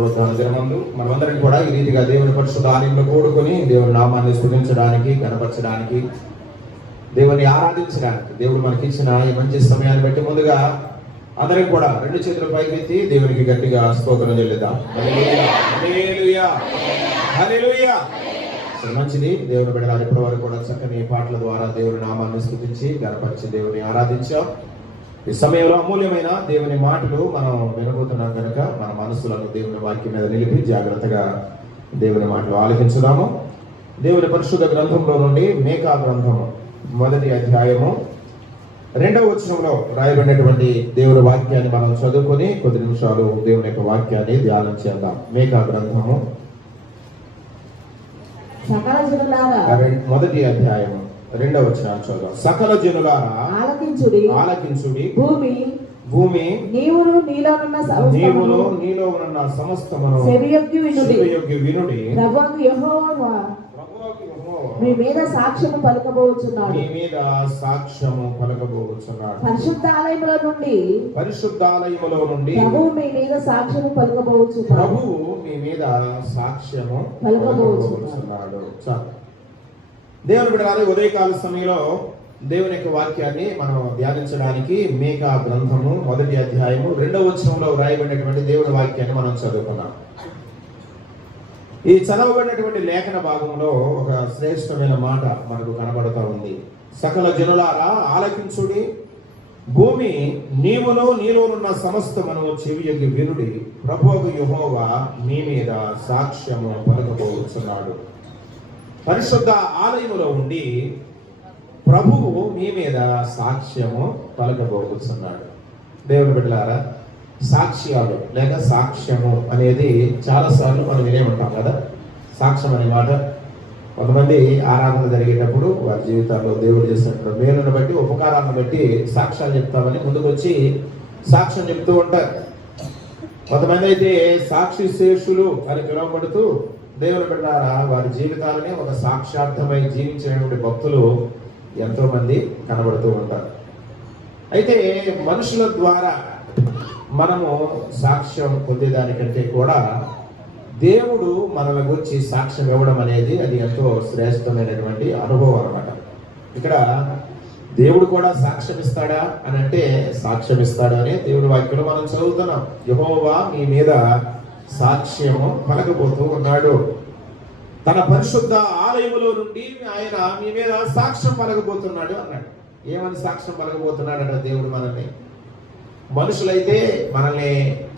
పునరుద్ధాన దినమందు మనమందరం కూడా ఈ రీతిగా దేవుని పరిశుద్ధ ఆలయంలో కూడుకొని దేవుని నామాన్ని స్తుతించడానికి, కనపరచడానికి, దేవుని ఆరాధించడానికి దేవుడు మనకి ఇచ్చిన ఈ మంచి సమయాన్ని బట్టి ముందుగా అందరం కూడా రెండు చేతుల పైకెత్తి దేవునికి గట్టిగా స్తోత్రం చెల్లిద్దాం. హల్లెలూయా, హల్లెలూయా. మంచిది. దేవుని బిడ్డలారా, ఇప్పటి వరకు కూడా చక్కని పాటల ద్వారా దేవుని నామాన్ని స్తుతించి కనపరిచి దేవుని ఆరాధించాం. ఈ సమయంలో అమూల్యమైన దేవుని మాటలు మనం వినబోతున్నాం కనుక మన మనసులను దేవుని వాక్యం మీద నిలిపి జాగ్రత్తగా దేవుని మాటలు ఆలకించుదాము. దేవుని పరిశుద్ధ గ్రంథంలో నుండి మేకా గ్రంథము 1వ అధ్యాయము 2వ వచనంలో రాయబడినటువంటి దేవుని వాక్యాన్ని మనం చదువుకొని కొద్ది నిమిషాలు దేవుని యొక్క వాక్యాన్ని ధ్యానం చేద్దాం. మేకా గ్రంథము 1వ అధ్యాయము 2వ వచనాన్ని చదువు. సకల జనులారా ఆలకించుడి, భూమి నీవును నీలో ఉన్న సమస్తమును చెవియొగ్గి వినుడి. మీ మీద సాక్ష్యము పలకబోచున్నాడు. పరిశుద్ధాలయములో నుండి ప్రభువు మీ మీద సాక్ష్యము పలకబోచున్నాడు. దేవుని బిడ్డలారా, ఉదయకాల సమయంలో దేవుని యొక్క వాక్యాన్ని మనం ధ్యానించడానికి మేకా గ్రంథము 1వ అధ్యాయము 2వ వచనంలో వ్రాయబడినటువంటి దేవుని వాక్యాన్ని మనం చదువుకున్నాం. ఈ చదవబడినటువంటి లేఖన భాగంలో ఒక శ్రేష్టమైన మాట మనకు కనబడుతూ ఉంది. సకల జనులారా ఆలకించుడి, భూమి నీవును నీలోనున్న సమస్తమును చెవియొగ్గి వినుడి. ప్రభువు యెహోవా మీ మీద సాక్ష్యము పలకబోచున్నాడు. పరిశుద్ధ ఆలయములో ఉండి ప్రభువు మీ మీద సాక్ష్యము పలకబోతున్నాడు. దేవుని బిడ్డలారా, సాక్ష్యాలు లేక సాక్ష్యము అనేది చాలాసార్లు మనం వినే ఉంటాం కదా. సాక్ష్యం అనే మాట కొంతమంది ఆరాధన జరిగేటప్పుడు వారి జీవితాల్లో దేవుడు చేసినటువంటి మేలును బట్టి, ఉపకారాలను బట్టి సాక్ష్యాలు చెప్తామని ముందుకు వచ్చి సాక్ష్యం చెప్తూ ఉంటారు. కొంతమంది అయితే సాక్షి శేషులు అని పిలువబడుతూ దేవుని బిడ్డలారా వారి జీవితాలని ఒక సాక్షార్థమై జీవించినటువంటి భక్తులు ఎంతో మంది కనబడుతూ ఉంటారు. అయితే మనుషుల ద్వారా మనము సాక్ష్యం పొందేదానికంటే కూడా దేవుడు మన గురించి సాక్ష్యం ఇవ్వడం అనేది అది ఎంతో శ్రేష్టమైనటువంటి అనుభవం అన్నమాట. ఇక్కడ దేవుడు కూడా సాక్ష్యం ఇస్తాడా అని అంటే సాక్ష్యం ఇస్తాడు అని దేవుడి వాక్యంలో మనం చదువుతున్నాం. యెహోవా మీ మీద సాక్ష్యము పలకబోతూ ఉన్నాడు. తన పరిశుద్ధ ఆలయములో నుండి ఆయన మీ మీద సాక్ష్యం పలకబోతున్నాడు అన్నాడు. ఏమని సాక్ష్యం పలకబోతున్నాడు అంటే దేవుడు మనల్ని, మనుషులైతే మనల్ని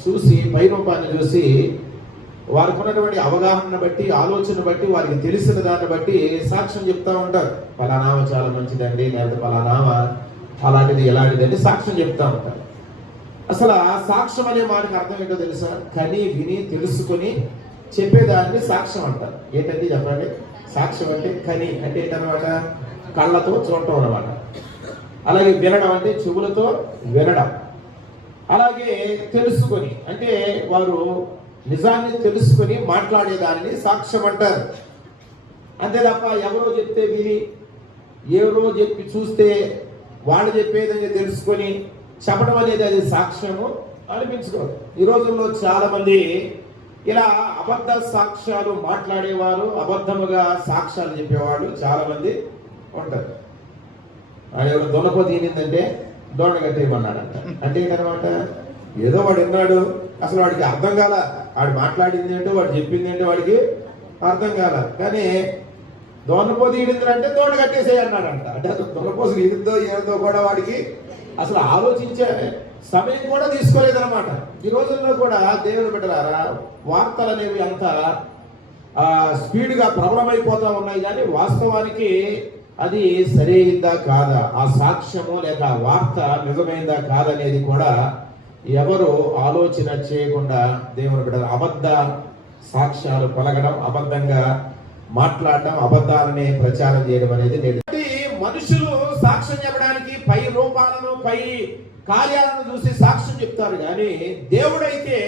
చూసి పైరూపాన్ని చూసి వారికి ఉన్నటువంటి అవగాహన బట్టి, ఆలోచన బట్టి, వారికి తెలిసిన దాన్ని బట్టి సాక్ష్యం చెప్తా ఉంటారు. పలానామ చాలా మంచిదండి, లేకపోతే పలానామ అలాంటిది ఎలాంటిదండి సాక్ష్యం చెప్తా ఉంటారు. అసలు ఆ సాక్ష్యం అనే మాటకి అర్థం ఏంటో తెలుసా? కని విని తెలుసుకొని చెప్పేదాన్ని సాక్ష్యం అంటారు. ఏంటంటే చెప్పండి, సాక్ష్యం అంటే కని అంటే ఏంటన్నమాట? కళ్ళతో చూడటం అన్నమాట. అలాగే వినడం అంటే చెవులతో వినడం. అలాగే తెలుసుకొని అంటే వారు నిజాన్ని తెలుసుకొని మాట్లాడేదాన్ని సాక్ష్యం అంటారు. అంతే తప్ప ఎవరో చెప్తే విని, ఎవరో చెప్పి చూస్తే వాళ్ళు చెప్పేదని తెలుసుకొని చెప్పడం అనేది అది సాక్ష్యము అనిపించుకోదు. ఈ రోజుల్లో చాలా మంది ఇలా అబద్ధ సాక్ష్యాలు మాట్లాడేవారు, అబద్ధముగా సాక్ష్యాలు చెప్పేవాళ్ళు చాలా మంది ఉంటారు. ఎవరు దొనపో తీనిందంటే దోణ కట్టేయమన్నాడంట. అంటే ఏంటన్నమాట? ఏదో వాడు విన్నాడు, అసలు వాడికి అర్థం కాల. వాడు మాట్లాడింది ఏంటో, వాడు చెప్పింది ఏంటో వాడికి అర్థం కాల. కానీ దోనపో తీడిందంటే దోణ కట్టేసేయి అన్నాడంట. అంటే అసలు దొనపోసు ఇదిందో ఏదో కూడా వాడికి అసలు ఆలోచించే సమయం కూడా తీసుకోలేదన్నమాట. ఈ రోజుల్లో కూడా దేవుని బిడ్డలారా వార్తలు అనేవి అంత స్పీడ్గా ప్రబలమైపోతా ఉన్నాయి. కానీ వాస్తవానికి అది సరైందా కాదా, ఆ సాక్ష్యము లేక వార్త నిజమైందా కాదనేది కూడా ఎవరు ఆలోచన చేయకుండా దేవుని బిడ్డ అబద్ధ సాక్ష్యాలు పలకడం, అబద్ధంగా మాట్లాడడం, అబద్ధాలని ప్రచారం చేయడం అనేది మనుషులు సాక్ష్యం చెప్పడానికి పై రూపాలను, పై కార్యాలను చూసి సాక్ష్యం చెప్తారు. కానీ దేవుడైతే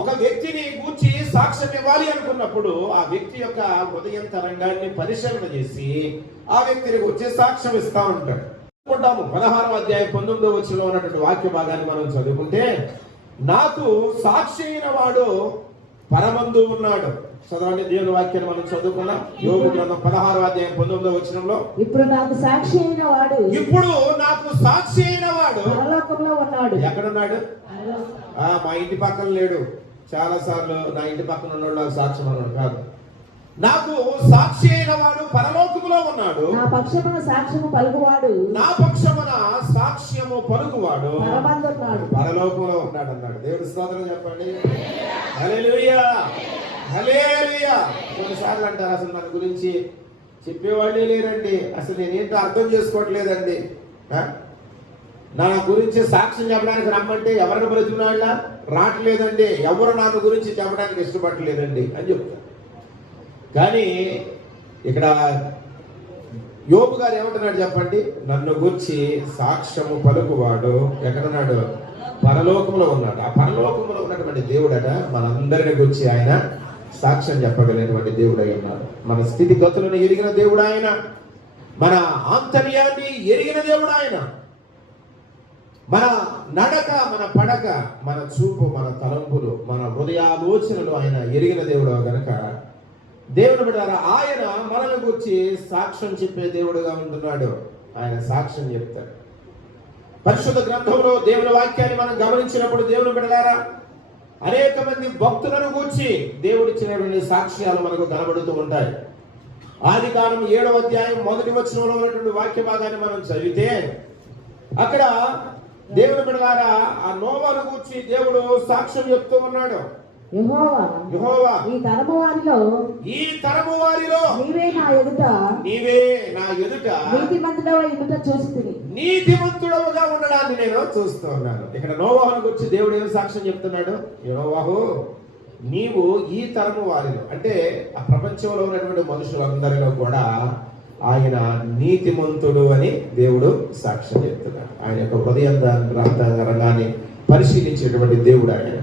ఒక వ్యక్తిని గూర్చి సాక్ష్యం ఇవ్వాలి అనుకున్నప్పుడు ఆ వ్యక్తి యొక్క హృదయం తరంగాన్ని పరిశీలన చేసి ఆ వ్యక్తిని వచ్చే సాక్ష్యం ఇస్తా ఉంటాడు. 16వ అధ్యాయం 19వ వచనంలో ఉన్నటువంటి వాక్య భాగాన్ని మనం చదువుకుంటే, నాకు సాక్షి అయిన వాడు పరమందు ఉన్నాడు. చదవండి దేవుని వాక్యాన్ని మనం చదువుకున్నాం. యోబు గ్రంథం 16వ అధ్యాయం 19వ వచనంలో, ఇప్పుడు నాకు సాక్షి అయిన వాడు ఇప్పుడు నాకు సాక్షి అయిన వాడు పరలోకంలో ఉన్నాడు. ఎక్కడున్నాడు? మా ఇంటి పక్కన లేడు. చాలా సార్లు నా ఇంటి పక్కన ఉన్నాడు నాకు సాక్ష్యం అన్నాడు. కాదు, నాకు సాక్షి అయిన వాడు పరలోకములో ఉన్నాడు. నా పక్షమున సాక్ష్యము పలుకువాడు నా పక్షమున సాక్ష్యము పలుకువాడు పరమందున్నాడు. పరలోకంలో ఉన్నాడు అన్నాడు. దేవుడి స్తోత్రం చెప్పండి. హల్లెలూయా, హల్లెలూయా. కొన్నిసార్లు అంటారు, అసలు మన గురించి చెప్పేవాళ్ళే లేరండి, అసలు నేనేంటో అర్థం చేసుకోవట్లేదండి, నా గురించి సాక్ష్యం చెప్పడానికి రమ్మంటే ఎవరిని బ్రతికినాళ్ళ రావట్లేదండి, ఎవరు నా గురించి చెప్పడానికి ఇష్టపడలేదండి అని చెప్తారు. కానీ ఇక్కడ యోబు గారు ఏమంటున్నాడు చెప్పండి? నన్ను గురించి సాక్ష్యము పలుకువాడు ఎక్కడున్నాడు? పరలోకంలో ఉన్నాడు. ఆ పరలోకంలో ఉన్నటువంటి దేవుడట మనందరిని గురించి ఆయన సాక్ష్యం చెప్పగలిగినటువంటి దేవుడు అయి ఉన్నాడు. మన స్థితిగతులను ఎరిగిన దేవుడు ఆయన, మన ఆంతర్యాన్ని ఎరిగిన దేవుడు ఆయన, మన నడక, మన పడక, మన చూపు, మన తలంపులు, మన హృదయాలోచనలు ఆయన ఎరిగిన దేవుడు గనక దేవుని బిడ్డలారా, ఆయన మనల్ని గురించి సాక్ష్యం చెప్పే దేవుడుగా ఉంటున్నాడు. ఆయన సాక్ష్యం చెప్తాడు. పరిశుద్ధ గ్రంథంలో దేవుని వాక్యాన్ని మనం గమనించినప్పుడు దేవుని బిడ్డలారా, అనేక మంది భక్తులను గూర్చి దేవుడిచ్చినటువంటి సాక్ష్యాలు మనకు కనబడుతూ ఉంటాయి. ఆదికాండం 7వ అధ్యాయం 1వ వచనంలో ఉన్నటువంటి వాక్య భాగాన్ని మనం చదివితే అక్కడ దేవుని బిడ్డలారా, ఆ నోవాను గూర్చి దేవుడు సాక్ష్యం చెప్తూ ఉన్నాడు. యెహోవా ఈ తరము వారిలో నీవే నా ఎదుట నీతిమంతుడవుగా ఉండడాన్ని నేను చూస్తూ ఉన్నాను. ఇక్కడ నోవాహును గురించి దేవుడు ఏం సాక్ష్యం చెప్తున్నాడు? నోవాహు, నీవు ఈ తరము వారిలో, అంటే ఆ ప్రపంచంలో ఉన్నటువంటి మనుషులందరిలో కూడా ఆయన నీతిమంతుడు అని దేవుడు సాక్ష్యం చెప్తున్నాడు. ఆయన యొక్క హృదయంతరంగాన్ని పరిశీలించేటువంటి దేవుడు ఆయన.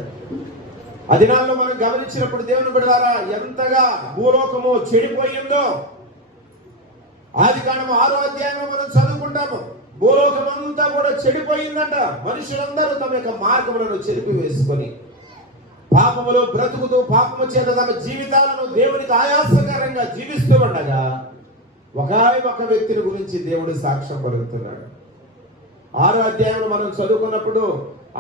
ఆ దినాల్లో మనం గమనించినప్పుడు దేవుని బిడ్డలారా, ఎంతగా భూలోకము చెడిపోయిందో ఆదికాండం 6వ అధ్యాయంలో మనం చదువుకుంటాము. భూలోకం అంతా కూడా చెడిపోయిందంట. మనుషులందరూ తమ యొక్క మార్గములను చెరిపి వేసుకొని పాపములో బ్రతుకుతూ పాపము చేత తమ జీవితాలను దేవునికి ఆయాసకరంగా జీవిస్తూ ఉండగా ఒక వ్యక్తిని గురించి దేవుడు సాక్ష్యం పలుకుతున్నాడు. 6వ అధ్యాయంలో మనం చదువుకున్నప్పుడు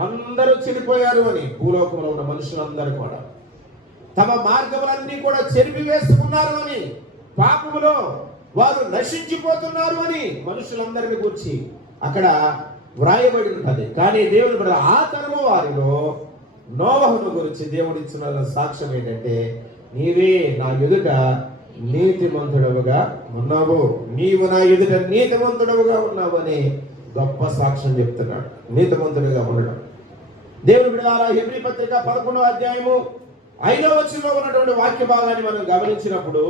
అందరూ చెడిపోయారు అని, భూలోకంలో ఉన్న మనుషులందరూ కూడా తమ మార్గములన్నీ కూడా చెరిపి వేసుకున్నారు అని, పాపములో వారు నశించిపోతున్నారు అని మనుషులందరిని గురించి అక్కడ వ్రాయబడి ఉంటుంది. కానీ దేవుని బిడ్డ ఆ తరము వారిలో నోవహును గురించి దేవుడు ఇచ్చిన సాక్ష్యం ఏంటంటే, నీవే నా ఎదుట నీతిమంతుడవుగా ఉన్నావు, నీవు నా ఎదుట నీతిమంతుడవుగా ఉన్నావు అని గొప్ప సాక్ష్యం చెప్తున్నాడు. నీతిమంతుడిగా ఉండడం. దేవుని బిడ్డలారా, హెబ్రీ పత్రిక 11వ అధ్యాయము 5వ వచనంలో ఉన్నటువంటి వాక్య భాగాన్ని మనం గమనించినప్పుడు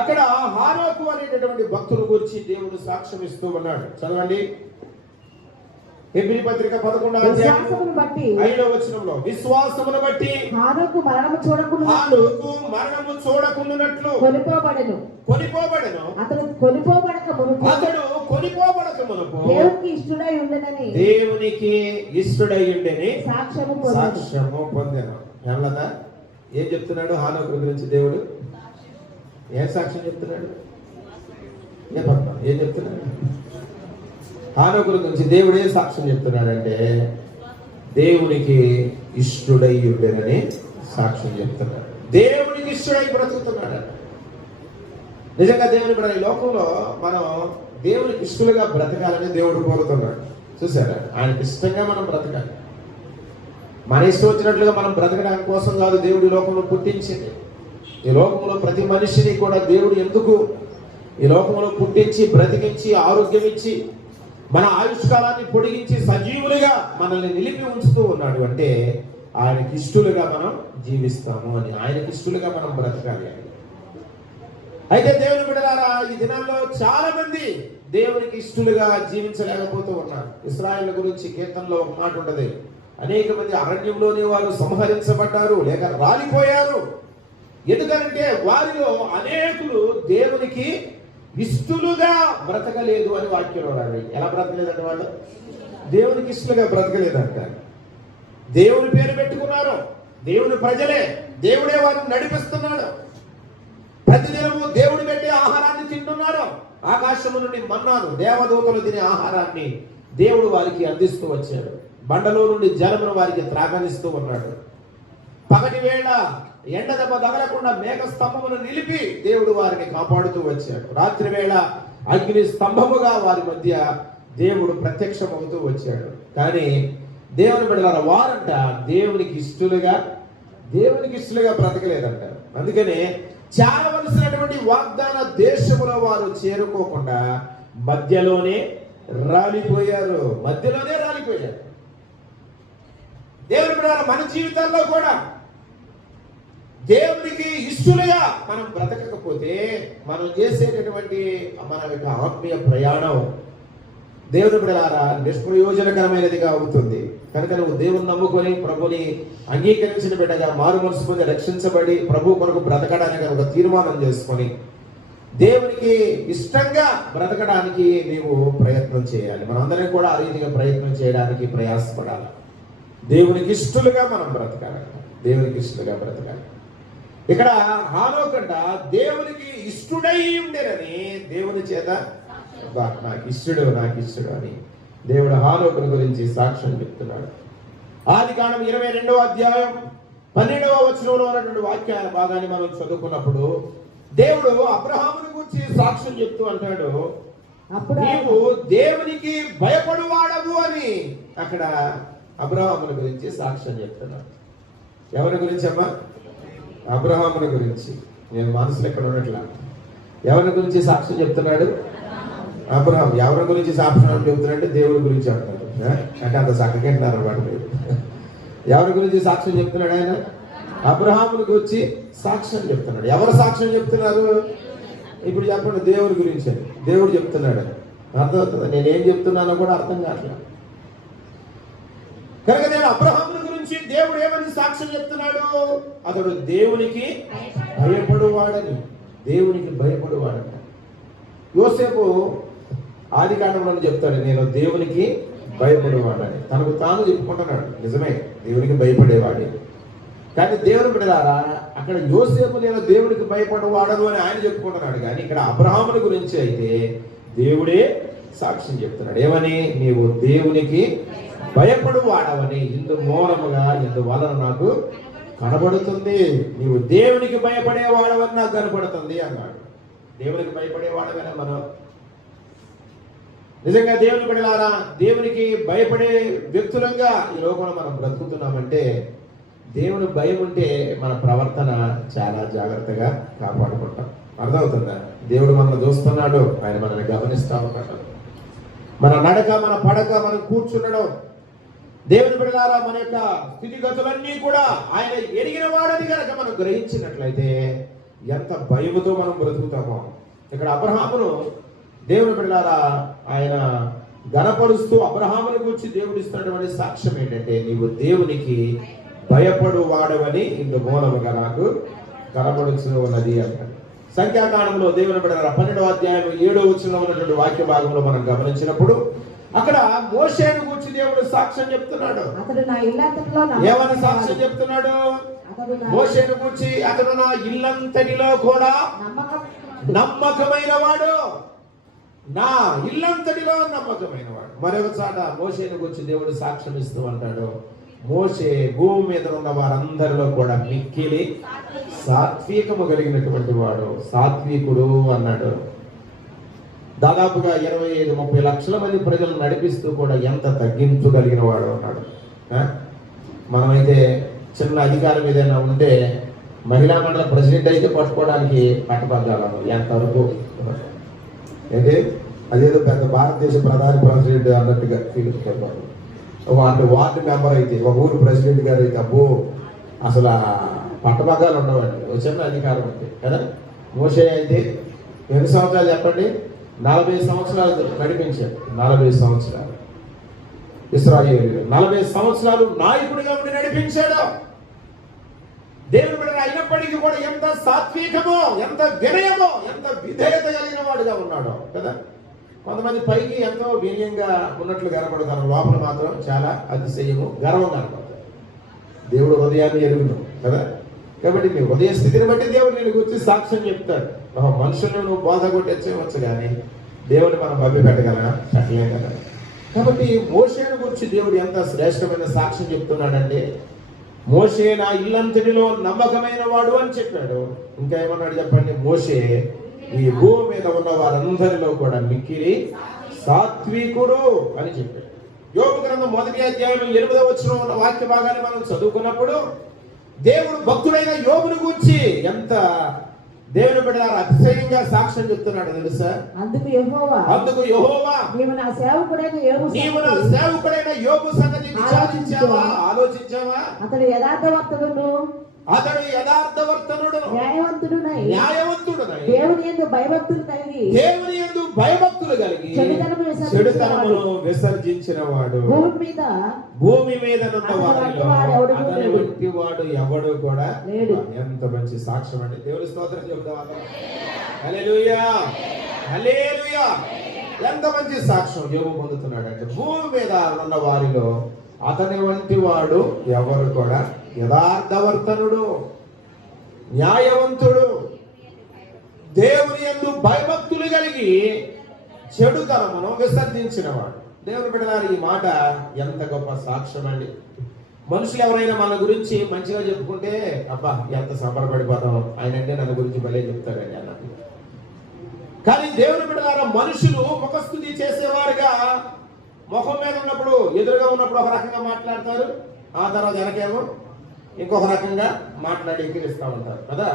అక్కడ హానోకు అనేటటువంటి భక్తుల గురించి దేవుడు సాక్ష్యం ఇస్తూ ఉన్నాడు. చదవండి. హెబ్రీ పత్రిక 11వ అధ్యాయం 5వ వచనంలో, విశ్వాసమును బట్టి హానోకు మరణము చూడకుండానట్లు కొనిపోబడెను. అతడు కొనిపోబడక మునుపు దేవునికి ఇష్టడై ఉండెని సాక్ష్యము పొందెను. ఏమన్నా ఏం చెప్తున్నాడు హానోకు గురించి దేవుడు? ఏం సాక్ష్యం చెప్తున్నాడు? ఏం చెప్తున్నాడు? హానోకు గురించి దేవుడు ఏం సాక్ష్యం చెప్తున్నాడంటే, దేవునికి ఇష్టడై ఉండేనని సాక్ష్యం చెప్తున్నాడు. దేవునికి ఇష్టడై బ్రతుకుతున్నాడు. నిజంగా దేవుని కూడా ఈ లోకంలో మనం దేవునికి ఇష్టలుగా బ్రతకాలని దేవుడు కోరుతున్నాడు. చూసారా? ఆయనకి ఇష్టంగా మనం బ్రతకాలి. మన ఇష్టం వచ్చినట్లుగా మనం బ్రతకడానికి కోసం కాదు దేవుడు ఈ లోకంలో పుట్టించింది. ఈ లోకంలో ప్రతి మనిషిని కూడా దేవుడు ఎందుకు ఈ లోకంలో పుట్టించి బ్రతికించి ఆరోగ్యం ఇచ్చి మన ఆయుష్కాలాన్ని పొడిగించి సజీవులుగా మనల్ని నిలిపి ఉంచుతూ ఉన్నాడు అంటే ఆయనకి ఇష్టలుగా మనం జీవిస్తాము అని, ఆయనకి ఇష్టలుగా మనం బ్రతకాలి అని. అయితే దేవుని బిడ్డలారా, ఈ దినాల్లో చాలా మంది దేవునికి ఇష్టలుగా జీవించలేకపోతూ ఉన్నారు. ఇశ్రాయేలు గురించి కీర్తనలో ఒక మాట ఉంటది, అనేక మంది అరణ్యంలోనే వారు సంహరించబడ్డారు లేక రాలిపోయారు. ఎందుకంటే వారిలో అనేకులు దేవునికి ఇష్టలుగా బ్రతకలేదు అని వాక్యంలో రాలి. ఎలా బ్రతకలేదంటే వాళ్ళు దేవునికి ఇష్టలుగా బ్రతకలేదంట. దేవుని పేరు పెట్టుకున్నారు, దేవుని ప్రజలే, దేవుడే వారిని నడిపిస్తున్నాడు. ప్రతిదినము దేవుడు పెట్టే ఆహారాన్ని తింటున్నారు. ఆకాశము నుండి మన్నాను, దేవదూతలు తినే ఆహారాన్ని దేవుడు వారికి అందిస్తూ వచ్చాడు. బండలో నుండి జలమును వారికి త్రాగనిస్తూ ఉన్నాడు. పగటి వేళ ఎండ దెబ్బ తగలకుండా మేఘ స్తంభమును నిలిపి దేవుడు వారిని కాపాడుతూ వచ్చాడు. రాత్రి వేళ అగ్ని స్తంభముగా వారి మధ్య దేవుడు ప్రత్యక్షమవుతూ వచ్చాడు. కానీ దేవుని బిడ్డలారా, వారంట దేవునికి ఇష్టలుగా బ్రతకలేదంట. అందుకనే చేరవలసినటువంటి వాగ్దాన దేశములో వారు చేరుకోకుండా మధ్యలోనే రాలిపోయారు. దేవుని బిడ్డలారా, మన జీవితాల్లో కూడా దేవునికి ఇష్టలుగా మనం బ్రతకకపోతే మనం చేసేటటువంటి మన యొక్క ఆత్మీయ ప్రయాణం దేవుని బిడ్డలారా నిష్ప్రయోజనకరమైనదిగా అవుతుంది. కనుక నువ్వు దేవుని నమ్ముకొని ప్రభుని అంగీకరించిన బిడ్డగా మారు మనసు పొంది రక్షించబడి ప్రభు కొరకు బ్రతకడానికి ఒక తీర్మానం చేసుకొని దేవునికి ఇష్టంగా బ్రతకడానికి నీవు ప్రయత్నం చేయాలి. మనందరం కూడా ఆ రీతిగా ప్రయత్నం చేయడానికి ప్రయాసపడాలి. దేవునికి ఇష్టలుగా మనం బ్రతకాలి. ఇక్కడ హానోకంట దేవునికి ఇష్టడై ఉండేనని దేవుని చేత నాకు ఇష్టడు అని దేవుడు హానోకుని గురించి సాక్ష్యం చెప్తున్నాడు. ఆదికాండం 22వ అధ్యాయం 12వ వచనంలో ఉన్నటువంటి వాక్యాల భాగాన్ని మనం చదువుకున్నప్పుడు దేవుడు అబ్రహాముని గురించి సాక్ష్యం చెప్తూ అంటాడు, నీవు దేవునికి భయపడువాడవు అని. అక్కడ అబ్రహాముని గురించి సాక్ష్యం చెప్తున్నాడు. ఎవరి గురించి అమ్మా? అబ్రహాముని గురించి. నేను మనసులో ఎక్కడ ఉన్నట్లా ఎవరి గురించి సాక్ష్యం చెప్తున్నాడు? అబ్రహాం. ఎవరి గురించి సాక్ష్యం చెప్తున్నాడంటే దేవుడి గురించి అంటారు. అంటే అంత చక్కగంటున్నారు అన్నమాట మీరు. ఎవరి గురించి సాక్ష్యం చెప్తున్నాడు ఆయన? అబ్రహాముని గురించి సాక్ష్యం చెప్తున్నాడు. ఎవరు సాక్ష్యం చెప్తున్నారు? ఇప్పుడు చెప్పండి, దేవుడి గురించి. దేవుడు చెప్తున్నాడు. అర్థమవుతుంది? నేనేం చెప్తున్నానో కూడా అర్థం కావట్లేదు. కనుక నేను అబ్రహాముని గురించి దేవుడు ఏమని సాక్ష్యం చెప్తున్నాడు? అతడు దేవునికి భయపడువాడని. యోసేపు ఆదికాండంలో చెప్తాడు, నేను దేవునికి భయపడేవాడని. తనకు తాను చెప్పుకుంటున్నాడు. నిజమే, దేవునికి భయపడేవాడే. కానీ దేవుని బిడ్డలారా, అక్కడ యోసేపు నేను దేవునికి భయపడవాడను అని ఆయన చెప్పుకుంటున్నాడు. కానీ ఇక్కడ అబ్రహాముని గురించి అయితే దేవుడే సాక్ష్యం చెప్తున్నాడు. ఏమని? నీవు దేవునికి భయపడువాడవని ఇందువలన నాకు కనబడుతుంది. నీవు దేవునికి భయపడేవాడవని నాకు కనబడుతుంది అన్నాడు. దేవునికి భయపడేవాడవనే మనం నిజంగా దేవుని బిడ్డలారా, దేవునికి భయపడే వ్యక్తులంగా ఈ లోకంలో మనం బ్రతుకుతున్నామంటే దేవుని భయం ఉంటే మన ప్రవర్తన చాలా జాగ్రత్తగా కాపాడుకుంటాం. అర్థమవుతుందా? దేవుడు మనల్ని చూస్తున్నాడు, ఆయన మనల్ని గమనిస్తా ఉన్నాడు. మన నడక, మన పడక, మనం కూర్చుండడం, దేవుని బిడ్డలారా మన యొక్క స్థితిగతులన్నీ కూడా ఆయన ఎరిగిన వాడని కనుక మనం గ్రహించినట్లయితే ఎంత భయముతో మనం బ్రతుకుతామో. ఇక్కడ అబ్రహామును దేవుని బిడ్డలారా ఆయన గణపరుస్తూ అబ్రహాముని గురించి దేవుడు ఇస్తున్నటువంటి సాక్ష్యం ఏంటంటే, నీవు దేవునికి భయపడు వాడవని ఇందుమూలముగా నాకు కనబడుచు ఉన్నది అంటాడు. సంఖ్యాకాండంలో దేవుని బిడ్డలారా 12వ అధ్యాయం 7వ వచనంలో ఉన్నటువంటి వాక్య భాగంలో మనం గమనించినప్పుడు అక్కడ మోషేను గురించి దేవుడు సాక్ష్యం చెప్తున్నాడు. ఏమని సాక్ష్యం చెప్తున్నాడు? మోషేను గురించి అతడు నా ఇల్లంతటిలో కూడా నమ్మకమైన వాడు. మరొక చాట మోషేను గురించి దేవుడు సాక్ష్యం ఇస్తూ అంటాడు, మోషే భూమి మీద ఉన్న వారందరిలో కూడా మిక్కిలి సాత్వికము కలిగినటువంటి వాడు, సాత్వికుడు అన్నాడు. దాదాపుగా 25-30 లక్షల మంది ప్రజలను నడిపిస్తూ కూడా ఎంత తగ్గింపు కలిగిన వాడు అన్నాడు. మనమైతే చిన్న అధికారం ఏదైనా ఉంటే మహిళా మండలి ప్రెసిడెంట్ అయితే పట్టుకోవడానికి పట్టబద్దాలను ఎంతవరకు అయితే అదేదో పెద్ద భారతదేశ ప్రధాని ప్రెసిడెంట్ అన్నట్టుగా ఫీల్ అయిపోతారు. వార్డు మెంబర్ అయితే, ఒక ఊరు ప్రెసిడెంట్ గారు అయితే అబ్బో అసలు పట్టబద్దాలు ఉండవండి, చిన్న అధికారం అయితే కదా. మోషే అయితే ఎన్ని సంవత్సరాలు చెప్పండి? 40 సంవత్సరాలు నడిపించాడు. 40 సంవత్సరాలు ఇశ్రాయేలీయులు 40 సంవత్సరాలు నాయకుడిగా ఉండి నడిపించాడు. దేవుని బిడ్డ అయినప్పటికీ కూడా ఎంత సాత్వికమో, ఎంత వినయమో, ఎంత విధేయత కలిగిన వాడుగా ఉన్నాడు కదా. కొంతమంది పైకి ఎంతో వినయంగా ఉన్నట్లు కనపడతారు, లోపల మాత్రం చాలా అతిశయము, గర్వం కనపడతారు. దేవుడు హృదయాన్ని ఎరుగును కదా. కాబట్టి నీ హృదయ స్థితిని బట్టి దేవుడు నేను గురించి సాక్ష్యం చెప్తాడు. మనుషులను నువ్వు బోధ కొట్టేవచ్చు కానీ దేవుడు మనం మభ్య పెట్టగలరా? పెట్టలేం కదా. కాబట్టి మోషేను గురించి దేవుడు ఎంత శ్రేష్టమైన సాక్ష్యం చెప్తున్నాడంటే, మోషే నా ఇల్లంతటిలో నమ్మకమైన వాడు అని చెప్పాడు. ఇంకా ఏమన్నాడు చెప్పండి? మోషే ఈ భూమి మీద ఉన్న వారందరిలో కూడా మిక్కిలి సాత్వికుడు అని చెప్పాడు. యోబు గ్రంథం 1వ అధ్యాయం 8వ వచనంలో ఉన్న వాక్య భాగాన్ని మనం చదువుకున్నప్పుడు దేవుడు భక్తుడైన యోబుని గురించి ఎంత దేవుని బిడ్డలారా అతిశయంగా సాక్ష్యం చెప్తున్నాడు తెలుసా? అందుకు యెహోవా నీవు నా సేవకుడైన యోబు సంగతి విచారించావా? ఆలోచించావా? అతడు యథార్థవర్తనుడు, న్యాయవంతుడునై దేవుని యందు భయభక్తులు కలిగి చెడుతనమును విసర్జించిన వాడు భూమి మీద అతని వంటి వాడు ఎవడు కూడా లేడు. ఎంత మంచి సాక్ష్యం అండి. దేవుని స్తోత్రం చెబుతాం. హల్లెలూయా, హల్లెలూయా. ఎంత మంచి సాక్ష్యం యోబు పొందుతున్నాడు అంటే, భూమి మీద ఉన్న వారిలో అతని వంటి వాడు ఎవరు కూడా యథార్థవర్తనుడు, న్యాయవంతుడు, దేవుని యందు భయభక్తులు కలిగి చెడుతనమును విసర్జించినవాడు. దేవుని బిడ్డలారా, ఈ మాట ఎంత గొప్ప సాక్ష్యం అండి. మనుషులు ఎవరైనా మన గురించి మంచిగా చెప్పుకుంటే అబ్బా ఎంత సంబరపడిపోతాం, ఆయన అంటే నన్ను గురించి భలే చెప్తారండి అన్నది. కానీ దేవుని బిడ్డలారా, మనుషులు ముఖస్తుతి చేసేవారుగా ముఖం మీద ఉన్నప్పుడు, ఎదురుగా ఉన్నప్పుడు ఒక రకంగా మాట్లాడతారు, ఆ తర్వాత వెనకేమో ఇంకొక రకంగా మాట్లాడి ఎక్కిరిస్తూ ఉంటారు కదా.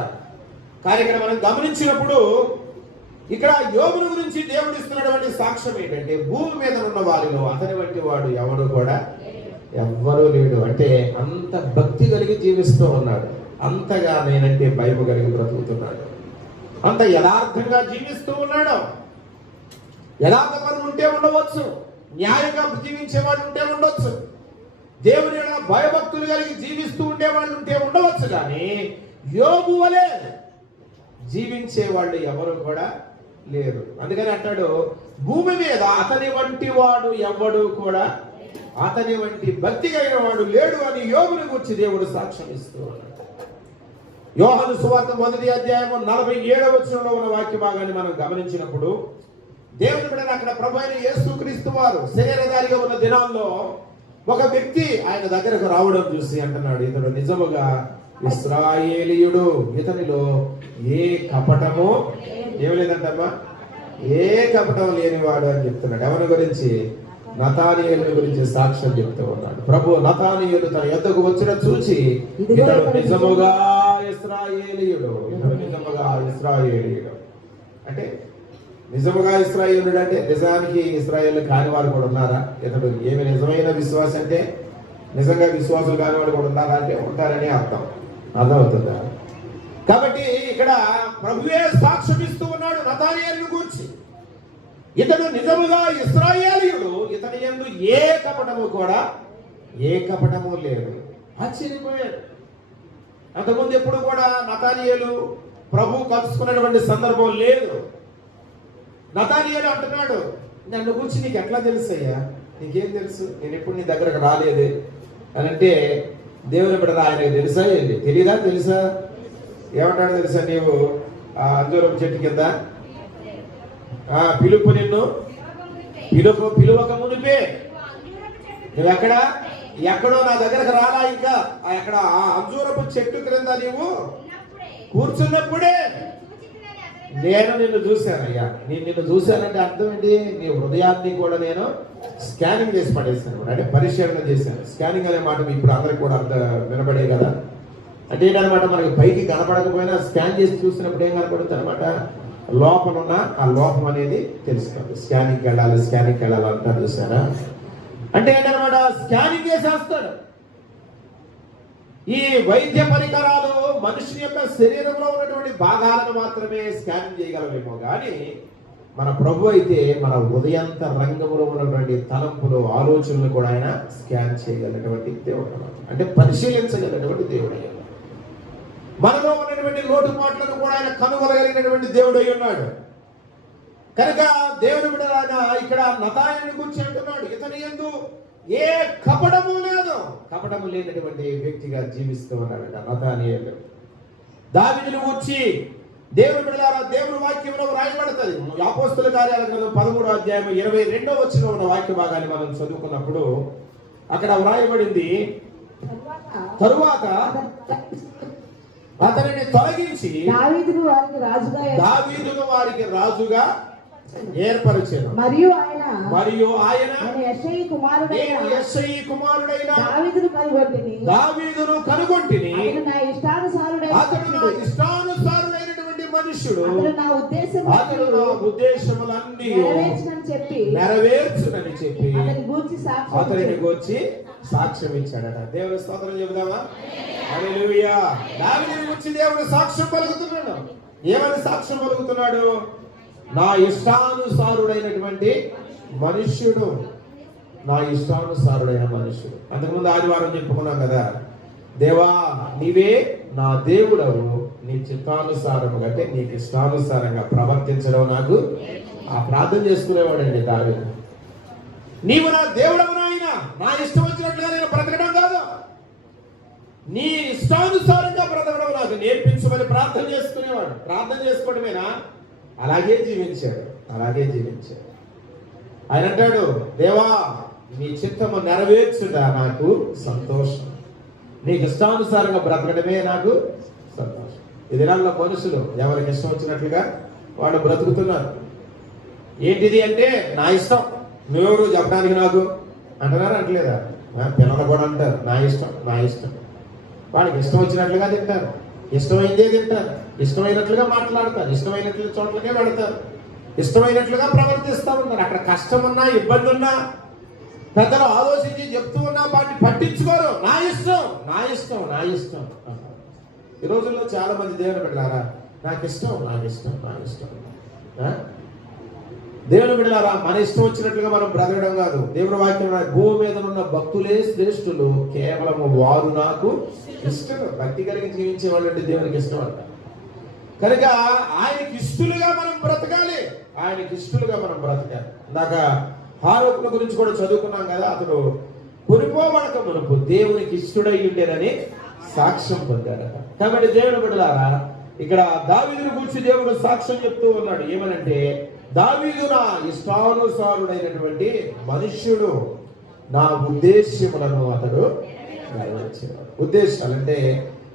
కానీ ఇక్కడ మనం గమనించినప్పుడు ఇక్కడ యోబుని గురించి దేవుడు ఇస్తున్నటువంటి సాక్ష్యం ఏంటంటే, భూమి మీద ఉన్న వారిలో అతని వంటి వాడు ఎవడు కూడా ఎవ్వరూ లేడు. అంటే అంత భక్తి కలిగి జీవిస్తూ ఉన్నాడు, అంతగా నేనంటే భయం కలిగి బ్రతుకుతున్నాడు, అంత యథార్థంగా జీవిస్తూ ఉన్నాడు. యథార్థపరులు ఉంటే ఉండవచ్చు, న్యాయంగా జీవించేవాడు ఉంటే ఉండొచ్చు, దేవుని భయభక్తులు కలిగి జీవిస్తూ ఉండేవాళ్ళు ఉంటే ఉండవచ్చు, కానీ యోబు వలె జీవించే వాళ్ళు ఎవరు కూడా లేరు. అందుకని అంటాడు, భూమి మీద అతని వంటి వాడు ఎవడు కూడా, అతని వంటి భక్తి కలిగిన వాడు లేడు అని యోబుని గురించి దేవుడు సాక్ష్యం ఇస్తూ ఉన్నాడు. యోహాను సువార్త 1వ అధ్యాయం 47వ వచనంలో ఉన్న వాక్య భాగాన్ని మనం గమనించినప్పుడు, దేవుని బిడ్డలు అక్కడ ప్రభు అయిన యేసుక్రీస్తు వారు శరీరధారిగా ఉన్న దినాల్లో ఒక వ్యక్తి ఆయన దగ్గరకు రావడం చూసి అంటున్నాడు, ఇతడు నిజముగా ఇశ్రాయేలీయుడు, ఇతనిలో ఏ కపటము ఏమి లేదంటమ్మా, ఏ కపటం లేనివాడు అని చెప్తున్నాడు. ఎవరి గురించి? నతానీయుల గురించి సాక్ష్యం చెప్తూ ఉన్నాడు. ప్రభు నతానీయులు తన యొద్దకు వచ్చిన చూచి, ఇతడు నిజముగా ఇశ్రాయేలీయుడు, ఇతడు నిజముగా ఇశ్రాయేలీయుడు. అంటే నిజముగా ఇశ్రాయేలుడు అంటే నిజానికి ఇశ్రాయేలు కాని వారు కూడా ఉన్నారా? ఇతడు ఏమి నిజమైన విశ్వాసం అంటే నిజంగా విశ్వాసులు కాని వాడు కూడా ఉన్నారా అంటే ఉంటారని అర్థమవుతుందా? కాబట్టి ఇక్కడ ప్రభువే సాక్ష్యం ఇస్తూ ఉన్నాడు నతానీయేలును గురించి, ఇతడు నిజముగా ఇశ్రాయేలీయుడు, ఇతని యందు ఏ కపటము లేదు. ఆశ్చర్యపోయాడు. అంతకుముందు ఎప్పుడు కూడా నతానీయేలు ప్రభు కలుసుకున్నటువంటి సందర్భం లేదు. నతానీయేలు అంటున్నాడు, నన్ను గురించి నీకు ఎట్లా తెలుసయ్యా? నీకేం తెలుసు? నేను ఎప్పుడు నీ దగ్గరకు రాలేదు అని అంటే, దేవుని బిడ్డ ఆయనకు తెలుసా? ఏంటి తెలీదా? తెలుసా? ఏమంటాడు తెలుసా? నీవు అంజూరం చెట్టు కింద పిలుపు నిన్ను పిలువక మునిపే నువ్వు ఎక్కడో నా దగ్గరకు రాలా, ఇంకా అక్కడ ఆ అంజూరపు చెట్టు క్రింద నీవు కూర్చున్నప్పుడే నేను నిన్ను చూశానయ్యా. నిన్ను చూశానంటే అర్థం ఏంటి? నీ హృదయాన్ని కూడా నేను స్కానింగ్ చేసి పడేసాను, అంటే పరిశీలన చేశాను. స్కానింగ్ అనే మాట ఇప్పుడు అందరికి కూడా అర్థం వినబడే కదా. అంటే ఏంటనమాట, మనకి పైకి కనపడకపోయినా స్కాన్ చేసి చూసినప్పుడు ఏం కనపడుతుంది అనమాట, లోపల ఉన్న ఆ లోపం అనేది తెలుస్తుంది. స్కానింగ్కి వెళ్ళాలి అంటారు చూసారా? అంటే ఏంటనమాట, స్కానింగ్ చేసేస్తాడు. ఈ వైద్య పరికరాలు మనిషి యొక్క శరీరంలో ఉన్నటువంటి భాగాలను మాత్రమే స్కానింగ్ చేయగలమేమో కానీ, మన ప్రభు అయితే మన ఉదయంత రంగంలో ఉన్నటువంటి తలంపులు, ఆలోచనలు కూడా ఆయన స్కాన్ చేయగలిగినటువంటి దేవుడు అన్నమాట. అంటే పరిశీలించగలిగినటువంటి దేవుడు అయ్యాడు. మనలో ఉన్నటువంటి లోటుపాట్లను కూడా ఆయన కనుగొనగలిగినటువంటి దేవుడు అయి ఉన్నాడు. కనుక దేవుని బిడ్డలారా, ఇక్కడ నతానీయుని గురించి అంటున్నాడు, ఇతని యందు ఏ కపటము లేదు. కపటము లేనటువంటి వ్యక్తిగా జీవిస్తూ ఉన్నాడట నతానీయులు. దావీదును గూర్చి దేవుని బిడ్డలారా దేవుని వాక్యంలో రాయబడుతుంది. అపోస్తలుల కార్యాల గ్రంథం 13వ అధ్యాయం 22వ వచనంలో ఉన్న వాక్య భాగాన్ని మనం చదువుకున్నప్పుడు అక్కడ వ్రాయబడింది, తరువాత అతనిని తొలగించి దావీదును వారికి రాజుగా ఏర్పరిచాను. మరియు ఆయన యెష్షయి కుమారుడైన దావీదును కనుగొంటిని. అతడు నా ఇష్టానుసారుడైనటువంటి మనుష్యుడు, అతడు నా ఉద్దేశములన్నీ నెరవేర్చునని చెప్పి అతనిని గూర్చి సాక్ష్యం ఇచ్చాడట. దేవుని స్తోత్రం చెబుదామా? హల్లెలూయా. దావీదుని గురించి దేవుడు సాక్ష్యం పలుకుతున్నాడు. ఏమని సాక్ష్యం పలుకుతున్నాడు? నా ఇష్టానుసారుడైనటువంటి మనుష్యుడు, నా ఇష్టానుసారుడైన మనుష్యుడు. అంతకుముందు ఆదివారం చెప్పుకున్నాం కదా, దేవా నీవే నా దేవుడవు, నీ చిత్తానుసారము అంటే నీకు ఇష్టానుసారంగా ప్రవర్తించడం నాకు. ఆ ప్రార్థన చేసుకునేవాడండి దావీదు. నీవు నా దేవుడవు నాయన, నా ఇష్టం వచ్చినట్లుగా నేను బ్రతకడం కాదు, నీ ఇష్టానుసారంగా బ్రతకడం నాకు నేర్పించమని ప్రార్థన చేసుకునేవాడు. ప్రార్థన చేసుకోవడమేనా? అలాగే జీవించాడు. ఆయన అంటాడు, దేవా నీ చిత్తము నెరవేర్చుట నాకు సంతోషం, నీకు ఇష్టానుసారంగా బ్రతకడమే నాకు సంతోషం. ఈ దినాల్లో మనుషులు ఎవరికి ఇష్టం వచ్చినట్లుగా వాడు బ్రతుకుతున్నారు. ఏంటిది అంటే నా ఇష్టం, నువ్వెవరు చెప్పడానికి నాకు అంటున్నారు, అంటలేదా? పిల్లలు కూడా అంటారు నా ఇష్టం. వాళ్ళకి ఇష్టం వచ్చినట్లుగా తింటారు, ఇష్టమైందే తింటారు, ఇష్టమైనట్లుగా మాట్లాడతారు, ఇష్టమైనట్లు చోట్లకే పెడతారు, ఇష్టమైనట్లుగా ప్రవర్తిస్తూ ఉంటారు. అక్కడ కష్టం ఉన్నా ఇబ్బంది ఉన్నా పెద్దలు ఆలోచించి చెప్తూ ఉన్నా వాటిని పట్టించుకోరు. నా ఇష్టం. ఈ రోజుల్లో చాలా మంది దేవుని బిడ్డలారా, నాకు ఇష్టం. దేవుని బిడ్డలారా, మన ఇష్టం వచ్చినట్లుగా మనం బ్రతకడం కాదు. దేవుని వాక్యం భూమి మీద ఉన్న భక్తులే శ్రేష్ఠులు, కేవలం వారు నాకు ఇష్టం. భక్తి కలిగి జీవించే వాళ్ళంటే దేవునికి ఇష్టం అంట. కనుక ఆయనకి ఇష్టలుగా మనం బ్రతకాలి. ఇందాక హారోకుల గురించి కూడా చదువుకున్నాం కదా, అతడు కొనిపోబడక మునుపు దేవునికి ఇష్టడై ఉండేనని సాక్ష్యం పొందాడట. కాబట్టి దేవుని బిడ్డలారా, ఇక్కడ దావీదుని గురించి దేవుడు సాక్ష్యం చెప్తూ ఉన్నాడు. ఏమనంటే, దావీదు నా ఇష్టానుసారుడైనటువంటి మనుష్యుడు, నా ఉద్దేశ్యములను అతడు నెరవేర్చేవాడు. ఉద్దేశాలంటే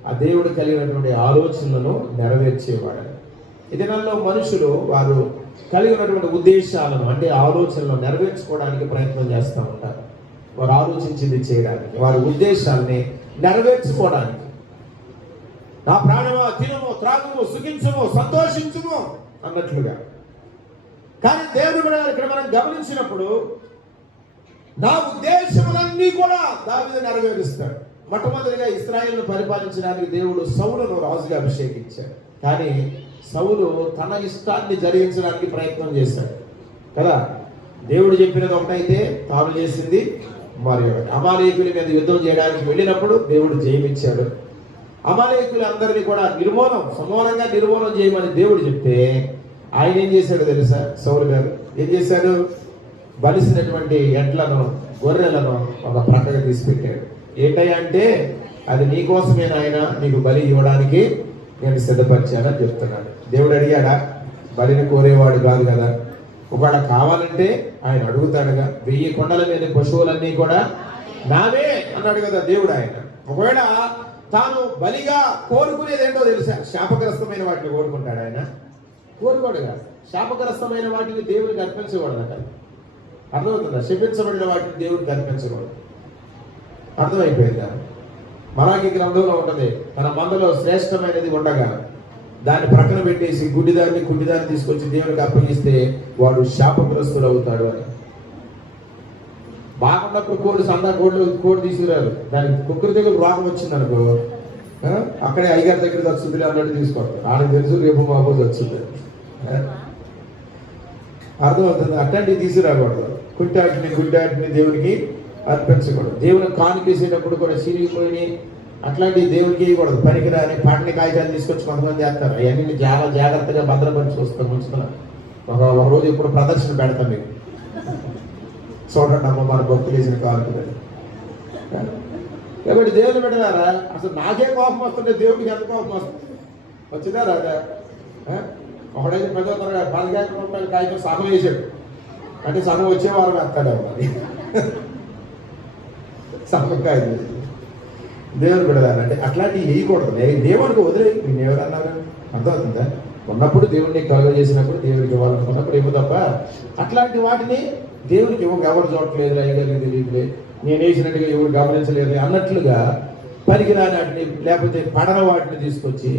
ఆ దేవుడు కలిగినటువంటి ఆలోచనలను నెరవేర్చేవాడు. ఈ దినాల్లో మనుషులు వారు కలిగి ఉన్నటువంటి ఉద్దేశాలను అంటే ఆలోచనలను నెరవేర్చుకోవడానికి ప్రయత్నం చేస్తూ ఉంటారు. వారు ఆలోచించింది చేయడానికి, వారి ఉద్దేశాలని నెరవేర్చుకోవడానికి. నా ప్రాణమా తినము, త్రాగుము, సుఖించుము, సంతోషించుము అన్నట్లుగా. కానీ దేవుడు ఇక్కడ మనం గమనించినప్పుడు నా ఉద్దేశములన్నీ కూడా దావీదు నెరవేరుస్తాడు. మొట్టమొదటిగా ఇశ్రాయేలును పరిపాలించడానికి దేవుడు సౌలును రాజుగా అభిషేకించాడు. కానీ సౌలు తన ఇష్టాన్ని జరిగించడానికి ప్రయత్నం చేశాడు కదా. దేవుడు చెప్పినది ఒకటైతే తాను చేసింది మరి ఒకటి. అమాలేకుల మీద యుద్ధం చేయడానికి వెళ్ళినప్పుడు దేవుడు జయమిచ్చాడు. అమాలేకులందరినీ కూడా సమూలంగా నిర్మూలన చేయమని దేవుడు చెప్తే ఆయన ఏం చేశాడు తెలుసా? సౌలు గారు ఏం చేశాడు? బలిసినటువంటి ఎడ్లను, గొర్రెలను ఒక ప్రక్కగా తీసి పెట్టాడు. ఏంటయ్యా అంటే, అది నీకోసమే నాయన, నీకు బలి ఇవ్వడానికి నేను సిద్ధపరిచానని చెప్తున్నాడు. దేవుడు అడిగాడా? బలిని కోరేవాడు కాదు కదా. ఒకవేళ కావాలంటే ఆయన అడుగుతాడుగా. 1000 కొండల మీద పశువులన్నీ కూడా నావే అన్నాడు కదా దేవుడు. ఆయన ఒకవేళ తాను బలిగా కోరుకునేది ఏంటో తెలుసా? శాపగ్రస్తమైన వాటిని కోరుకుంటాడు ఆయన? కోరుకోడుగా. శాపగ్రస్తమైన వాటిని దేవుడికి అర్పించకూడదట. అర్థమవుతుందా? శపించబడిన వాటిని దేవుడికి అర్పించకూడదు. అర్థమైపోయిందా? మలాకి గ్రంథంలో ఉంటుంది, తన మందలో శ్రేష్టమైనది ఉండగా దాన్ని ప్రక్కన పెట్టేసి గుడ్డిదాన్ని తీసుకొచ్చి దేవునికి అప్పగిస్తే వాడు శాపగ్రస్తుడు అవుతాడు అని. బాగున్నప్పుడు కోడి తీసుకురారు, దానికి కుక్కరి దగ్గర రోగం వచ్చింది అనుకో, అక్కడే అయ్యగారి దగ్గర వచ్చింది అన్నట్టు తీసుకోవడం. ఆయనకు తెలుసు రేపు మాకు వచ్చింది. అర్థమవుతుంది? అట్లాంటివి తీసుకురాకూడదు. గుడ్డాటిని దేవునికి అర్పించకూడదు. దేవునికి కానుకేసేటప్పుడు కూడా చిరిగిపోయి అట్లాంటివి దేవునికి ఇవ్వకూడదు. పనికిరాని పంటని కాగితాలు తీసుకొచ్చి కొంతమంది చేస్తారు. అవన్నీ చాలా జాగ్రత్తగా భద్రపరిచి ఉంచుతున్నాను. ఒక రోజు ఇప్పుడు ప్రదర్శన పెడతాం మీకు, చూడండి అమ్మ మన భక్తులు వేసిన కానుకలు. కాబట్టి దేవుని పెట్టారా? అసలు నాకే కోపం వస్తుంటే దేవుడికి ఎంత కోపం వస్తుంది? వచ్చిందా రాదా? ఒకడైతే 10వ తరగతి 10,000 రూపాయల కాగితం సగం వేసాడు, అంటే సగం వచ్చేవారు వేస్తాడే మరి సగం కాగితం దేవుడు పెడదానంటే అట్లాంటివి వేయకూడదు. దేవుడికి వదిలే నేను ఎవరన్నారు అర్థమవుతుందా? ఉన్నప్పుడు దేవుడిని కలుగ చేసినప్పుడు దేవుడికి ఇవ్వాలనుకున్నప్పుడు ఇవ్వ తప్ప అట్లాంటి వాటిని దేవుడికి ఎవరు చూడట్లేదు, అయ్యగారికి తెలియదులే, నేను వేసినట్టుగా ఎవరు గమనించలేదు అన్నట్లుగా పనికిరాని వాటిని లేకపోతే పడన వాటిని తీసుకొచ్చి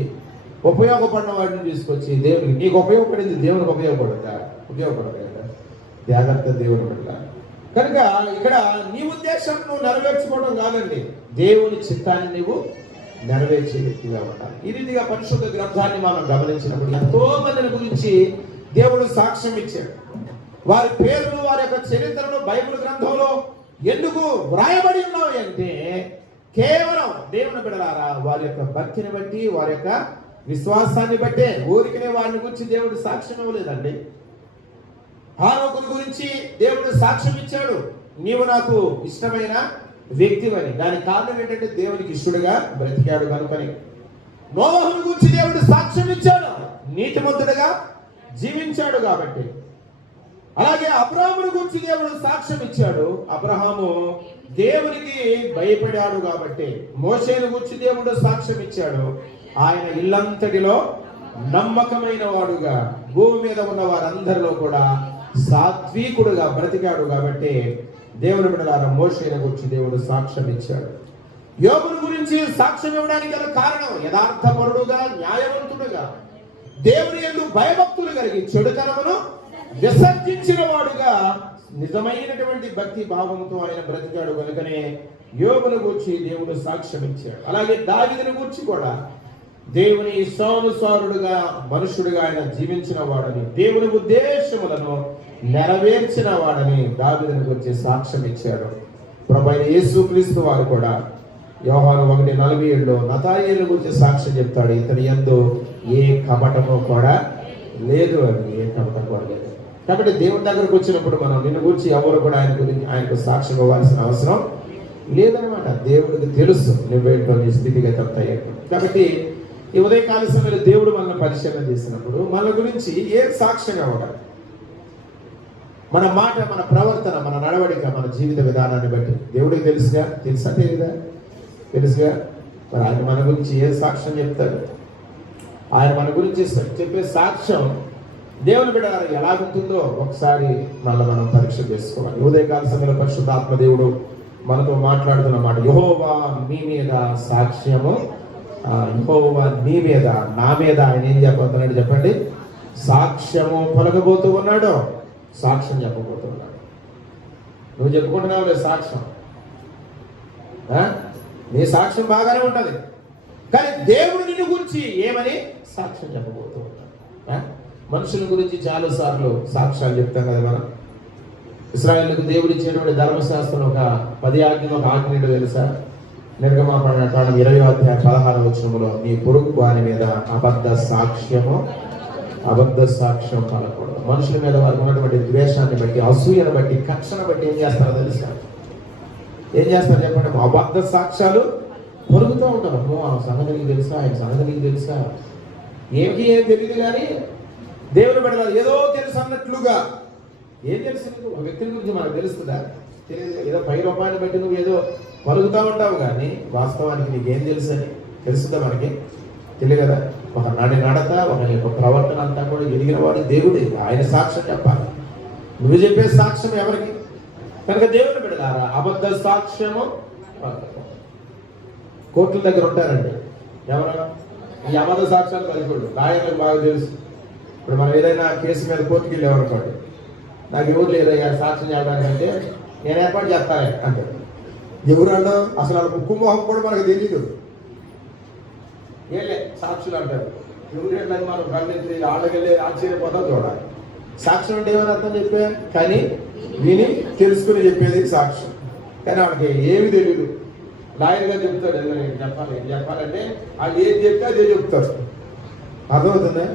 ఉపయోగపడిన వాటిని తీసుకొచ్చి దేవుడికి నీకు ఉపయోగపడింది దేవునికి ఉపయోగపడదా? ఉపయోగపడదు కదా. జాగ్రత్త దేవుని పట్ల. కనుక ఇక్కడ నీ ఉద్దేశం నువ్వు నెరవేర్చుకోవడం కాదండి, దేవుని చిత్తాన్ని నువ్వు నెరవేర్చే వ్యక్తిగా ఉండాలి. ఈ రీతిగా పరిశుద్ధ గ్రంథాన్ని మనం గమనించినప్పుడు ఎంతో మందిని గురించి దేవుడు సాక్ష్యం ఇచ్చాడు. వారి పేర్లు వారి యొక్క చరిత్రను బైబిల్ గ్రంథంలో ఎందుకు వ్రాయబడి ఉన్నాయి అంటే కేవలం దేవుని బిడ్డలారా వారి యొక్క భక్తిని బట్టి వారి యొక్క విశ్వాసాన్ని బట్టే. ఊరికనే వారిని గురించి దేవుడు సాక్ష్యం ఇవ్వలేదండి. హానోకుని గురించి దేవుడు సాక్ష్యం ఇచ్చాడు, నీవు నాకు ఇష్టమైన వ్యక్తివని. దానికి కారణం ఏంటంటే దేవునికి ఇష్టడుగా బ్రతికాడు కనుకని. నోవహుని గురించి దేవుడు సాక్ష్యం ఇచ్చాడు, నీతిమంతుడుగా జీవించాడు కాబట్టి. అలాగే అబ్రహాముని గురించి దేవుడు సాక్ష్యం ఇచ్చాడు, అబ్రహాము దేవునికి భయపడాడు కాబట్టి. మోషేను గురించి దేవుడు సాక్ష్యం ఇచ్చాడు, ఆయన ఇల్లంతటిలో నమ్మకమైన వాడుగా భూమి మీద ఉన్న వారందరిలో కూడా సాత్వికుడుగా బ్రతికాడు కాబట్టి దేవుని బిడ్డలారా మోషేను గురించి దేవుడు సాక్ష్యం ఇచ్చాడు. యోబుని గురించి సాక్ష్యం ఇవ్వడానికి గల కారణం యథార్థపరుడుగా న్యాయవంతుడుగా దేవుని యందు భయభక్తులు కలిగి చెడుతనమును విసర్జించిన వాడుగా నిజమైనటువంటి భక్తి భావంతో ఆయన బ్రతికాడు కనుకనే యోబుని గురించి దేవుడు సాక్ష్యం ఇచ్చాడు. అలాగే దావీదుని గురించి కూడా దేవుని ఇష్టానుసారుడుగా మనుషుడుగా ఆయన జీవించిన వాడని, దేవుని ఉద్దేశములను నెరవేర్చిన వాడని దావీదుని గురించి సాక్ష్యం ఇచ్చాడు. ప్రభువైన యేసుక్రీస్తు వారు కూడా యోహాను 1:47 నతాయేలు గురించి సాక్ష్యం చెప్తాడు, ఇతని యందు ఏ కపటము కూడా లేదు అని. ఏ కపటం కూడా లేదు. కాబట్టి దేవుని దగ్గరకు వచ్చినప్పుడు మనం నిన్ను గురించి ఎవరు కూడా ఆయనకు సాక్ష్యం ఇవ్వాల్సిన అవసరం లేదనమాట. దేవుడికి తెలుసు నువ్వేంటో, నీ స్థితిగతి అంతా ఏంటో. కాబట్టి ఈ ఉదయకాల సమయంలో దేవుడు మనల్ని పరిశీలన చేసినప్పుడు మన గురించి ఏ సాక్ష్యం ఇవ్వగలరు? మన మాట, మన ప్రవర్తన, మన నడవడిక, మన జీవిత విధానాన్ని బట్టి దేవుడికి తెలుసుగా. తెలుసా తెలియదా? తెలుసుగా. మరి ఆయన మన గురించి ఏ సాక్ష్యం చెప్తాడు? ఆయన మన గురించి చెప్పే సాక్ష్యం దేవుని బిడ్డ ఎలా ఉంటుందో ఒకసారి మనం పరీక్ష చేసుకోవాలి. ఉదయకాల సమయంలో పరిశుద్ధాత్మ దేవుడు మనతో మాట్లాడుతున్న మాట, యెహోవా మీ మీద సాక్ష్యము, యెహోవా నీ మీద, నా మీద ఆయన ఏం చెప్పబోతున్నాడు చెప్పండి? సాక్ష్యము పలకబోతూ ఉన్నాడు, సాక్ష్యం చెప్పబోతున్నాడు. నువ్వు చెప్పుకుంటున్నావు లేదు సాక్ష్యం, నీ సాక్ష్యం బాగానే ఉంటది, కానీ దేవుడు నిన్ను గురించి ఏమని సాక్ష్యం చెప్పబోతూ ఉన్నాడు. మనుషుల గురించి చాలా సార్లు సాక్ష్యాలు చెప్తాం కదా మనం. ఇశ్రాయేలుకు దేవుడు ఇచ్చినటువంటి ధర్మశాస్త్రం ఒక 10 ఆజ్ఞలు ఒక ఆజ్ఞ తెలుసా? నిర్గమాకాండం 20:16 నీ పొరుగు వారి మీద అబద్ధ సాక్ష్యం పలకూడదు. మనుషుల మీద వారికి ఉన్నటువంటి ద్వేషాన్ని బట్టి, అసూయను బట్టి, కక్షను బట్టి ఏం చేస్తారో తెలుసా? ఏం చేస్తారు చెప్పండి? అబద్ధ సాక్ష్యాలు పొరుగుతూ ఉంటారు. ఆ సంగతి నీకు తెలుసా, ఆయన సంగతి నీకు తెలుసా? ఏం తెలియదు కానీ దేవుని బిడ్డలారా ఏదో తెలుసు అన్నట్లుగా. ఏం తెలుసు నీకు? ఒక వ్యక్తి గురించి మనకు తెలుస్తుందా? తెలియదు. ఏదో 10 రూపాయలు బట్టి నువ్వు ఏదో పలుకుతూ ఉంటావు కానీ వాస్తవానికి నీకేం తెలుసు అని తెలుస్తుందా? మనకి తెలియదు కదా. ఒక నడత, ఒక ప్రవర్తన అంతా కూడా ఎదిగిన వాడు దేవుడే. ఆయన సాక్ష్యం చెప్పాలి. నువ్వు చెప్పే సాక్ష్యం ఎవరికి? కనుక దేవుని బిడ్డలారా అబద్ధ సాక్ష్యము. కోర్టుల దగ్గర ఉంటారండి ఎవరు? ఈ అబద్ధ సాక్ష్యాలు కలిపి లాయర్లకు బాగా తెలుసు. ఇప్పుడు మనం ఏదైనా కేసు మీద కోర్టుకి వెళ్ళేవనుకోండి, నాకు ఎవరు లేదయ్యా సాక్ష్యం చెప్పడానికంటే నేను ఏర్పాటు చేస్తాను అంటే ఎవరు అన్నా అసలు వాళ్ళ ముక్కు మొహం కూడా మనకు తెలియదు. ఏలే సాక్షులు అంటారు. ఎవరు మనం ఖండించి వాళ్ళకెళ్ళి ఆశ్చర్యపోతాం చూడాలి. సాక్ష్యం అంటే ఏమని అర్థం చెప్పా, కానీ విని తెలుసుకుని చెప్పేది సాక్ష్యం. కానీ వాళ్ళకి ఏమి తెలియదు. లాయర్ గారు చెప్తాడు ఏం చెప్పాలంటే వాళ్ళు ఏం చెప్తే అదే చెప్తారు. అర్థమవుతుందా?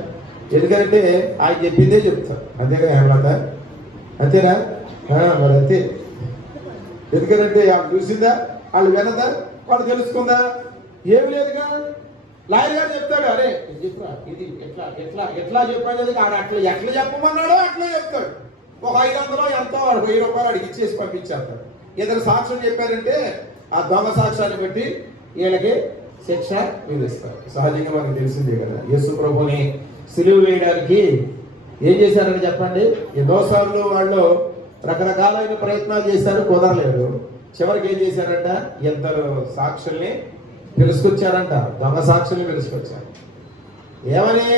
ఎందుకంటే ఆయన చెప్పిందే చెప్తారు. అంతేగా ఏమన్నా? అంతేనా? మరి అంతే. ఎందుకంటే వాళ్ళు చూసిందా, వాళ్ళు వినదా, వాళ్ళు తెలుసుకుందా? ఏమి లేదుగా. లాయర్ గారు చెప్తాడు, అరే ఇది చెప్పురా, ఇది ఎట్లా ఎట్లా ఎట్లా చెప్పాలి, ఆడ అట్లా ఎట్లా చెప్పమన్నాడో అట్లా చెప్తాడు. ఒక 500 ఎంతో 1000 రూపాయలు అడిగి ఇచ్చేసి పంపించేస్తాడు. ఇతను సాక్ష్యం చెప్పారంటే ఆ దొంగ సాక్ష్యాన్ని బట్టి వీళ్ళకి శిక్ష విధిస్తారు. సహజంగా మనకు తెలిసిందే కదా. యేసు ప్రభుని సిలువ వేయడానికి ఏం చేశారని చెప్పండి. ఎన్నోసార్లు వాళ్ళు రకరకాలైన ప్రయత్నాలు చేశారు, కుదరలేదు. చివరికి ఏం చేశారంట, ఇద్దరు సాక్షుల్ని పిలుచుకొచ్చారంట, దొంగ సాక్షుల్ని పిలుచుకొచ్చారు. ఏమని?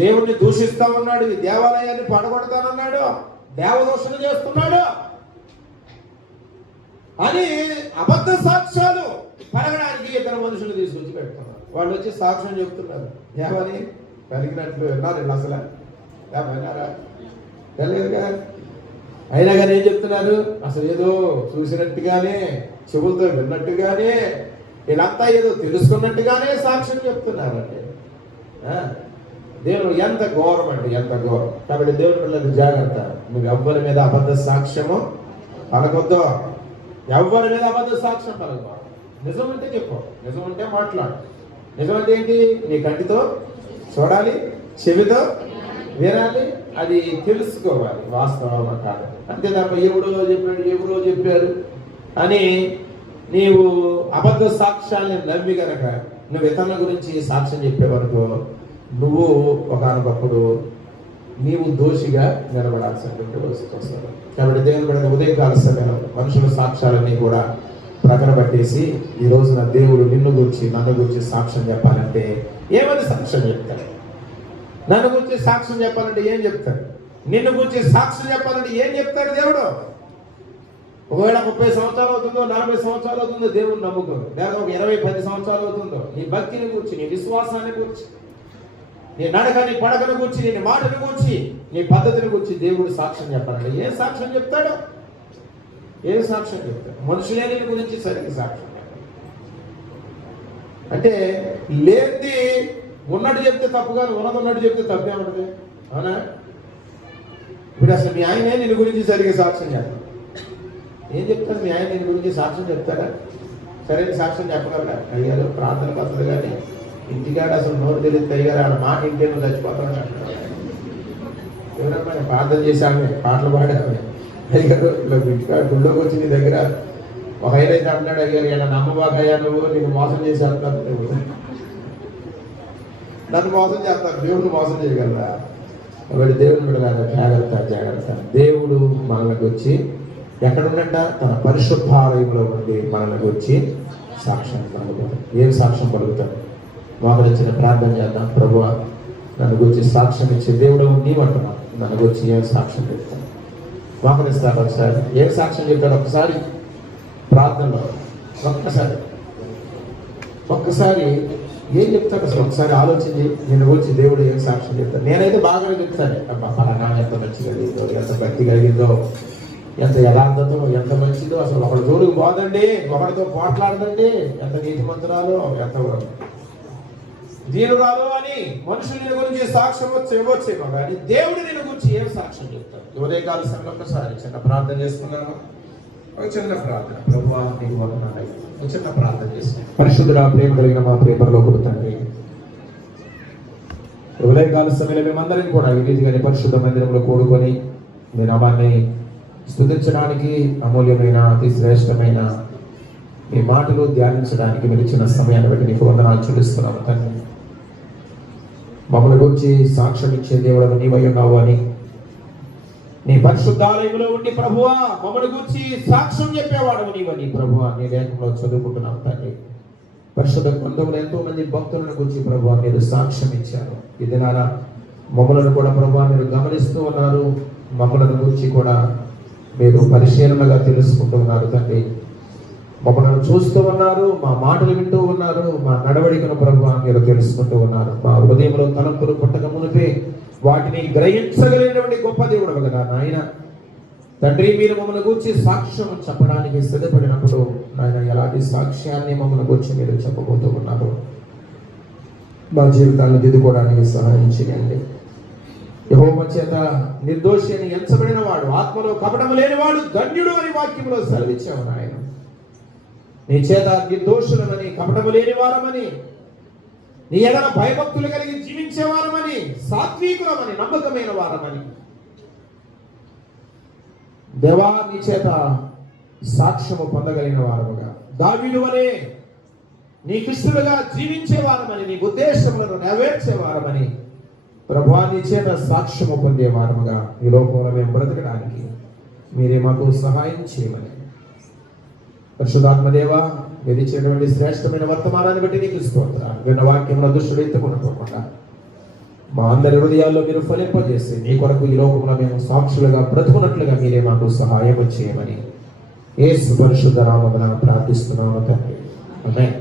దేవుణ్ణి దూషిస్తా ఉన్నాడు, ఈ దేవాలయాన్ని పడగొడతానన్నాడు, దేవదూషణ చేస్తున్నాడు అని అబద్ధ సాక్ష్యాలు పరగడానికి ఇద్దరు మనుషులు తీసుకొచ్చి పెడుతున్నారు. వాళ్ళు వచ్చి సాక్ష్యం చెప్తున్నారు. ఏమని? కలిగినట్లు విన్నారు వీళ్ళు అసలు విన్నారా? తెలియదుగా. అయినా కానీ ఏం చెప్తున్నారు, అసలు ఏదో చూసినట్టుగానే, చెవులతో విన్నట్టుగానే, వీళ్ళంతా ఏదో తెలుసుకున్నట్టుగానే సాక్ష్యం చెప్తున్నారండి. దేవుడు ఎంత ఘోరం అండి, ఎంత ఘోరం. కాబట్టి దేవుడి పిల్లలు జాగ్రత్త. నువ్వు ఎవ్వరి మీద అబద్ధ సాక్ష్యము పలకొద్దు, ఎవ్వరి మీద అబద్ధ సాక్ష్యం పలకూడదు. నిజం అంటే చెప్పు, నిజం అంటే మాట్లాడు. నిజం అంటే ఏంటి? నీ కంటితో చూడాలి, చెవితో వినాలి, అది తెలుసుకోవాలి వాస్తవం కాదు. అంతే తప్ప ఎవడో చెప్పాడు, ఎవరో చెప్పారు అని నీవు అబద్ధ సాక్ష్యాన్ని నమ్మి గనక నువ్వు ఇతరుల గురించి సాక్ష్యం చెప్పే వరకు నువ్వు ఒకనొకప్పుడు నీవు దోషిగా నిలబడాల్సినటువంటి పరిస్థితి వస్తుంది. కాబట్టి దేవుని బిడ్డ ఉదయకాల సమయంలో మనుషుల సాక్ష్యాలన్నీ కూడా ప్రకటన పట్టేసి ఈ రోజున దేవుడు నిన్ను గురించి నన్ను గురించి సాక్ష్యం చెప్పాలంటే ఏమని సాక్ష్యం చెప్తాడు? నన్ను గురించి సాక్ష్యం చెప్పాలంటే ఏం చెప్తాడు? నిన్ను గురించి సాక్ష్యం చెప్పాలంటే ఏం చెప్తాడు దేవుడు? ఒకవేళ 30 సంవత్సరాలు అవుతుందో, 40 సంవత్సరాలు అవుతుందో దేవుని నమ్ముకో, లేదా ఒక 20-10 సంవత్సరాలు అవుతుందో నీ భక్తిని గురించి, నీ విశ్వాసాన్ని గురించి, నీ నడకని పడకను గురించి, నీ మాటను గురించి, నీ పద్ధతిని గురించి దేవుడు సాక్ష్యం చెప్పాలంటే ఏం సాక్ష్యం చెప్తాడు? ఏం సాక్ష్యం చెప్తాడు? మనుషులే నీ గురించి సరిగ్గా సాక్ష్యం అంటే లేనిది ఉన్నట్టు చెప్తే తప్పు, కానీ ఉన్నది ఉన్నట్టు చెప్తే తప్పే ఉంటుంది. అవునా? ఇప్పుడు అసలు మీ ఆయనే నీ గురించి సరిగ్గా సాక్ష్యం చెప్పాలి. ఏం చెప్తాడు మీ ఆయన నీ గురించి? సాక్ష్యం చెప్తాడా? సరైన సాక్ష్యం చెప్పగలరా? అయ్యారు ప్రార్థన పద్ధతి కానీ ఇంటికాడ అసలు నోరు తెలియదు అయ్యారు, ఆడ మాట ఇంకేమో చచ్చిపోతాడు. ఎవరమ్మా ప్రార్థన చేశామే, పాటలు పాడామే, అయ్యారు ఇలా ఇంటికాడ గుళ్ళోకి వచ్చి నీ దగ్గర ఒక అయితే అంటున్నాడు, అయ్యారు ఇలా నమ్మబాకయ్యా, నువ్వు నేను మోసం చేసి అంటున్నాను, నువ్వు నన్ను మోసం చేస్తాను, దేవుడిని మోసం చేయగలరా? కాబట్టి దేవుని బిడ్డలారా జాగ్రత్త, జాగ్రత్త. దేవుడు మనలోకి వచ్చి ఎక్కడున్నట్ట? తన పరిశుద్ధాలయంలో ఉండి మనలోకి వచ్చి సాక్ష్యం పలుకుతాడు. ఏం సాక్ష్యం పలుకుతాడు? మాకు వచ్చిన ప్రార్థన చేద్దాం. ప్రభువా, నన్ను గురించి సాక్ష్యం ఇచ్చే దేవుడు నీవంటున్నాను, నన్ను గురించి ఏం సాక్ష్యం చెప్తాను? మోకరిస్తాడు. ఒకసారి ఏం సాక్ష్యం చెప్తాడు? ఒకసారి ప్రార్థనలో ఒక్కసారి ఏం చెప్తాడు అసలు? ఒకసారి ఆలోచించి నిన్ను గురించి దేవుడు ఏం సాక్ష్యం చెప్తాడు? నేనైతే బాగానే చెప్తాను. అబ్బా పలానా ఎంత మంచి కలిగిందో, ఎంత భక్తి కలిగిందో, ఎంత యథార్థతో, ఎంత మంచిదో, అసలు ఒకటి జోడుకు పోదండి, ఒకరితో పోట్లాడదండి, ఎంత నీతి మంత్రాలు, ఎంత దీనురాలు అని మనుషులు నేను గురించి సాక్ష్యం ఇవ్వచ్చేమో, కానీ దేవుడు నేను గురించి ఏం సాక్ష్యం చెప్తాడు? ఉదయకాల సమయంలో ఒకసారి చిన్న ప్రార్థన చేసుకున్నాను. ఒక చిన్న ప్రార్థన. ప్రభువా నీకు వందనాలు. ఒక చిన్న ప్రార్థన చేస్తాను. పరిశుద్ధుడా, ప్రేమ కలిగిన మా ప్రేమలో తండ్రి, ఉదయకాల సమయంలో మేమందరం కూడా ఈ రీతిగానే పరిశుద్ధ మందిరంలో కూడుకొని మీ నామాన్ని స్తుతించడానికి, అమూల్యమైన అతి శ్రేష్టమైన మీ మాటలు ధ్యానించడానికి మీరు ఇచ్చిన సమయాన్ని బట్టి నీకు వందనాలు చెల్లిస్తున్నాము తండ్రి. మమ్మల్ని గురించి సాక్ష్యం ఇచ్చే దేవుడు నీవై ఉన్నావు అని నీ పరిశుద్ధాలయంలో ఉండి ప్రభువా మమ్మల్ని గురించి సాక్ష్యం చెప్పేవాడు నీవని ప్రభువా నీ లేఖంలో చదువుకుంటున్నాం తండ్రి. పరిశుద్ధ గ్రంథంలో ఎంతో మంది భక్తులను గురించి ప్రభువా మీరు సాక్ష్యం ఇచ్చారు. ఈ దినాన మమ్మలను కూడా ప్రభువా మీరు గమనిస్తూ ఉన్నారు, మమ్మలను గురించి కూడా మీరు పరిశీలనగా తెలుసుకుంటూ ఉన్నారు తండ్రి. మమ్మల్ని చూస్తూ ఉన్నారు, మా మాటలు వింటూ ఉన్నారు, మా నడవడికను ప్రభువా మీరు తెలుసుకుంటూ ఉన్నారు. మా హృదయంలో తలంపులు పుట్టక మునిపే వాటిని గ్రహించగలిగినటువంటి గొప్ప దేవుడు కదా నాయన తండ్రి. మీరు మమ్మల్ని గురించి సాక్ష్యం చెప్పడానికి సిద్ధపడినప్పుడు నాయన ఎలాంటి సాక్ష్యాన్ని మమ్మల్ని గురించి మీరు చెప్పబోతూ ఉన్నారు? మా జీవితాలను దిద్దుకోవడానికి సహాయం చేయండి. యెహోవా చేత నిర్దోషి అని ఎంచబడిన వాడు, ఆత్మలో కపటము లేనివాడు ధన్యుడు అని వాక్యంలో సెలవిచ్చావు నాయన. నీ చేత నిర్దోషులమని, కపటము లేని వారమని నీ ఎడల భయభక్తులు కలిగి జీవించేవారమని, సాత్వికులమని, నమ్మకమైన వారమని దేవా నీ చేత సాక్ష్యము పొందగలిగిన వారముగా, దావీదు వలె నీకు ఇష్టలుగా జీవించేవారమని, నీ ఉద్దేశములను నెరవేర్చేవారమని ప్రభువా నీ చేత సాక్ష్యము పొందేవారముగా ఈ లోకంలో మేము బ్రతకడానికి మీరే మాకు సహాయం చేయమని పరిశుద్ధాత్మదేవ విధించినటువంటి శ్రేష్టమైన వర్తమానాన్ని బట్టి నీకు స్తోత్రాలు. విన్న వాక్యంలో దుష్టుడు ఎత్తుకునపోకుండా మా అందరి హృదయాల్లో మీరు ఫలింపజేసి నీ కొరకు ఈ లోకంలో మేము సాక్షులుగా బ్రతుకున్నట్లుగా మీరే మాకు సహాయం చేయమని యేసు పరిశుద్ధ నామమున ప్రార్థిస్తున్నాము తండ్రి. ఆమేన్.